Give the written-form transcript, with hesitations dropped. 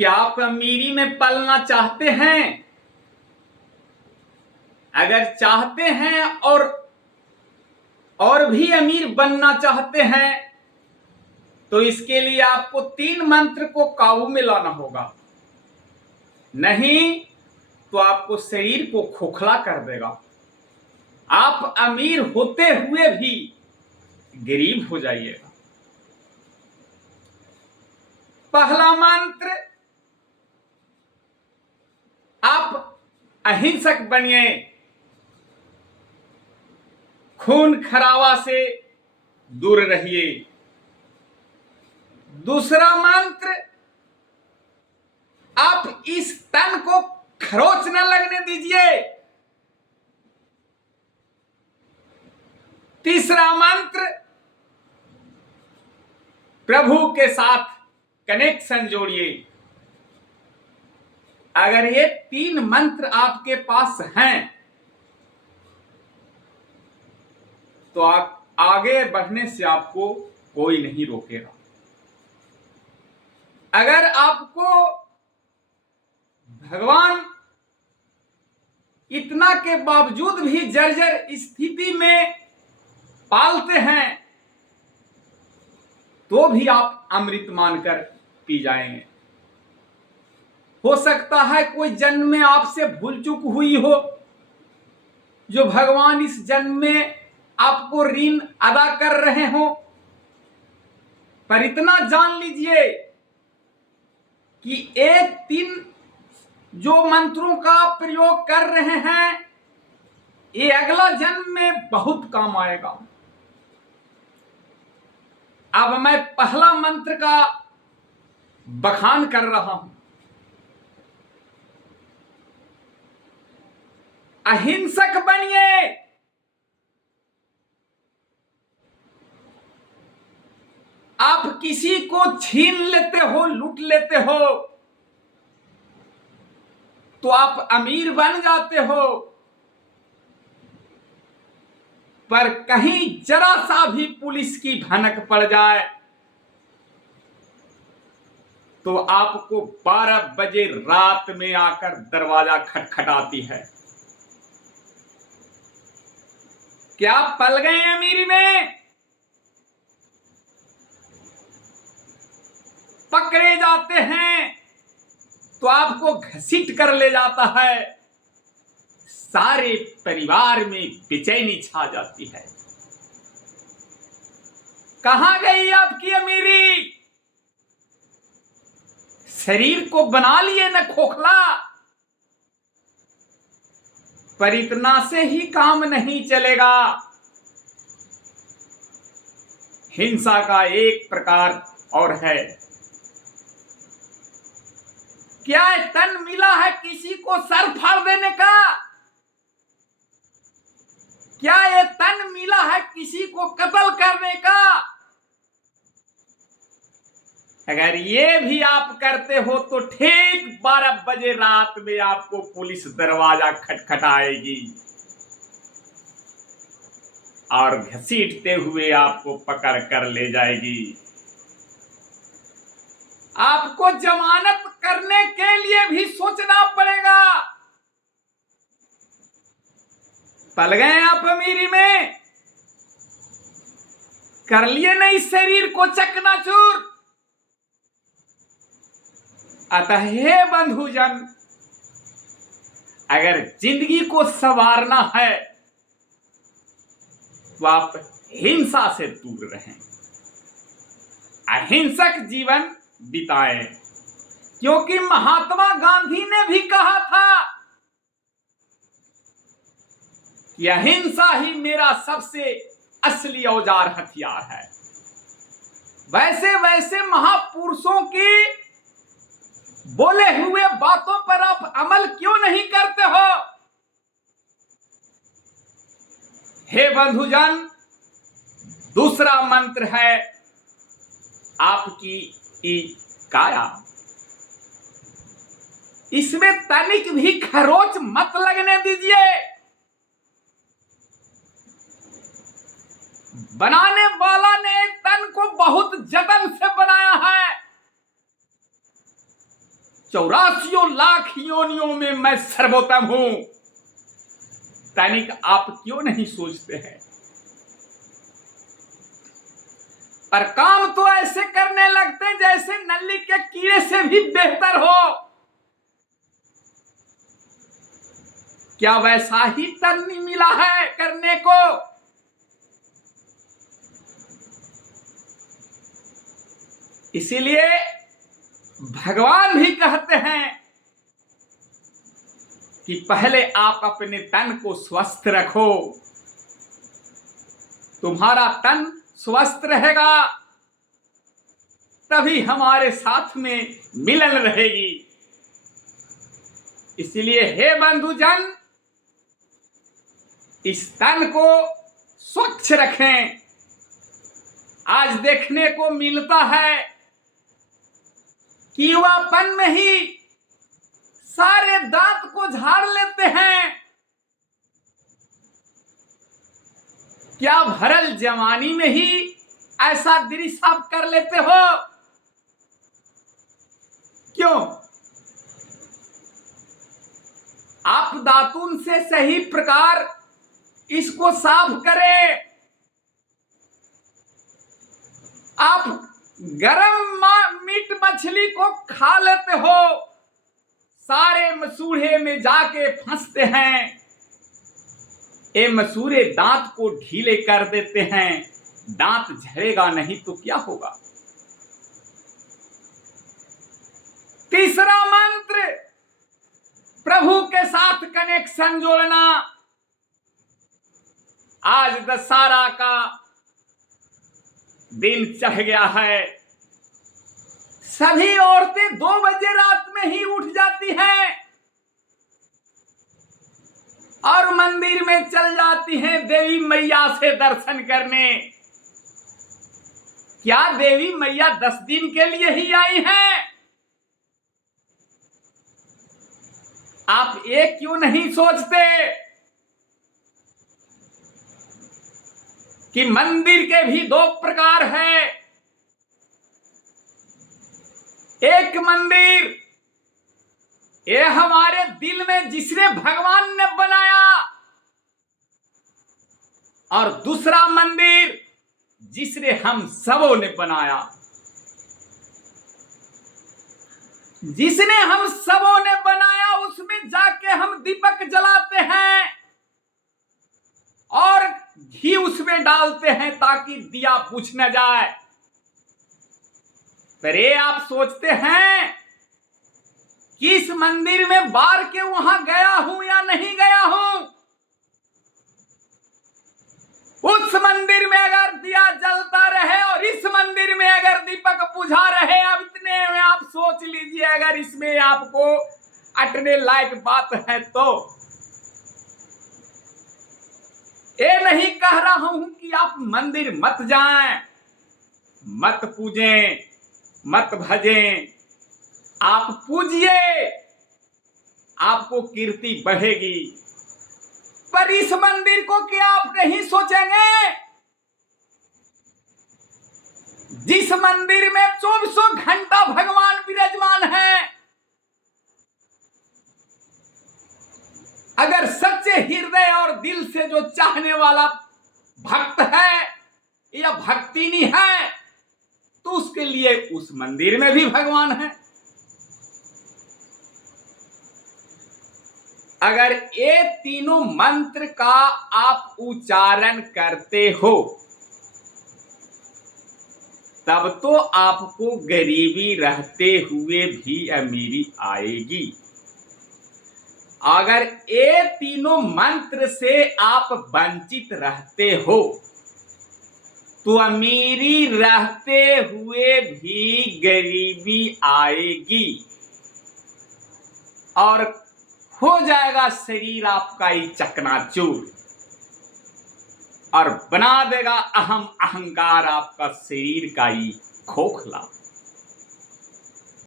क्या आप अमीरी में पलना चाहते हैं? अगर चाहते हैं और भी अमीर बनना चाहते हैं तो इसके लिए आपको 3 मंत्र को काबू में लाना होगा, नहीं तो आपको शरीर को खोखला कर देगा। आप अमीर होते हुए भी गरीब हो जाइएगा। पहला मंत्र, आप अहिंसक बनिए, खून खराबा से दूर रहिए। दूसरा मंत्र, आप इस तन को खरोच न लगने दीजिए। तीसरा मंत्र, प्रभु के साथ कनेक्शन जोड़िए। अगर ये 3 मंत्र आपके पास हैं तो आप आगे बढ़ने से आपको कोई नहीं रोकेगा। अगर आपको भगवान इतना के बावजूद भी जर्जर स्थिति में पालते हैं तो भी आप अमृत मानकर पी जाएंगे। हो सकता है कोई जन्म में आपसे भूल चूक हुई हो, जो भगवान इस जन्म में आपको ऋण अदा कर रहे हो, पर इतना जान लीजिए कि ये 3 जो मंत्रों का प्रयोग कर रहे हैं ये अगला जन्म में बहुत काम आएगा। अब मैं पहला मंत्र का बखान कर रहा हूं। अहिंसक बनिए, आप किसी को छीन लेते हो, लूट लेते हो तो आप अमीर बन जाते हो, पर कहीं जरा सा भी पुलिस की भनक पड़ जाए तो आपको 12 बजे रात में आकर दरवाजा खटखटाती है। क्या आप पल गए अमीरी में? पकड़े जाते हैं तो आपको घसीट कर ले जाता है, सारे परिवार में बेचैनी छा जाती है। कहां गई आपकी अमीरी? शरीर को बना लिए न खोखला, पर इतना से ही काम नहीं चलेगा। हिंसा का एक प्रकार और है। क्या तन मिला है किसी को सर फाड़ देने का? क्या ये तन मिला है किसी को कत्ल करने का? अगर ये भी आप करते हो तो ठीक 12 बजे रात में आपको पुलिस दरवाजा खटखटाएगी और घसीटते हुए आपको पकड़ कर ले जाएगी। आपको जमानत करने के लिए भी सोचना पड़ेगा। पल गए आप अमीरी में, कर लिए नहीं शरीर को चकनाचूर। अतः हे बंधुजन, अगर जिंदगी को संवारना है तो आप हिंसा से दूर रहें, अहिंसक जीवन बिताएं, क्योंकि महात्मा गांधी ने भी कहा था कि अहिंसा ही मेरा सबसे असली औजार हथियार है। वैसे वैसे महापुरुषों की बोले हुए बातों पर आप अमल क्यों नहीं करते हो? हे बंधुजन, दूसरा मंत्र है आपकी काया। इसमें तनिक भी खरोच मत लगने दीजिए। बनाने वाला ने तन को बहुत जतन से बनाया है, 84 लाख योनियों में मैं सर्वोत्तम हूं। तनिक आप क्यों नहीं सोचते हैं? पर काम तो ऐसे करने लगते हैं जैसे नली के कीड़े से भी बेहतर हो। क्या वैसा ही तन मिला है करने को? इसीलिए भगवान भी कहते हैं कि पहले आप अपने तन को स्वस्थ रखो। तुम्हारा तन स्वस्थ रहेगा तभी हमारे साथ में मिलन रहेगी। इसलिए हे बंधुजन, इस तन को स्वच्छ रखें। आज देखने को मिलता है कि युवापन में ही सारे दांत को झाड़ लेते हैं। क्या भरल जवानी में ही ऐसा दृश्य आप कर लेते हो? क्यों? आप दातुन से सही प्रकार इसको साफ करें। आप गरम मीट मछली को खा लेते हो, सारे मसूड़े में जाके फंसते हैं। ये मसूड़े दांत को ढीले कर देते हैं। दांत झड़ेगा नहीं तो क्या होगा? तीसरा मंत्र, प्रभु के साथ कनेक्शन जोड़ना। आज दशहरा का दिन चढ़ गया है। सभी औरतें 2 बजे रात में ही उठ जाती हैं और मंदिर में चल जाती हैं देवी मैया से दर्शन करने। क्या देवी मैया 10 दिन के लिए ही आई हैं? आप ये क्यों नहीं सोचते कि मंदिर के भी 2 प्रकार है? एक मंदिर ये हमारे दिल में जिसने भगवान ने बनाया, और दूसरा मंदिर जिसने हम सबों ने बनाया। जिसने हम सबों ने बनाया उसमें जाके हम दीपक जलाते हैं और घी उसमें डालते हैं ताकि दिया बुझ न जाए। पर ये आप सोचते हैं कि इस मंदिर में बार के वहां गया हूं या नहीं गया हूं? उस मंदिर में अगर दिया जलता रहे और इस मंदिर में अगर दीपक बुझा रहे, अब इतने में आप सोच लीजिए अगर इसमें आपको अटने लायक बात है तो। ये नहीं कह रहा हूं कि आप मंदिर मत जाएं, मत पूजें, मत भजें। आप पूजिए, आपको कीर्ति बढ़ेगी। पर इस मंदिर को क्या आप नहीं सोचेंगे जिस मंदिर में 24 घंटा भगवान विराजमान है? अगर सच्चे हृदय और दिल से जो चाहने वाला भक्त है या भक्तिनी है तो उसके लिए उस मंदिर में भी भगवान है। अगर ये तीनों मंत्र का आप उच्चारण करते हो तब तो आपको गरीबी रहते हुए भी अमीरी आएगी। अगर ये तीनों मंत्र से आप वंचित रहते हो तो अमीरी रहते हुए भी गरीबी आएगी और हो जाएगा शरीर आपका ही चकनाचूर और बना देगा अहंकार आपका शरीर का ही खोखला।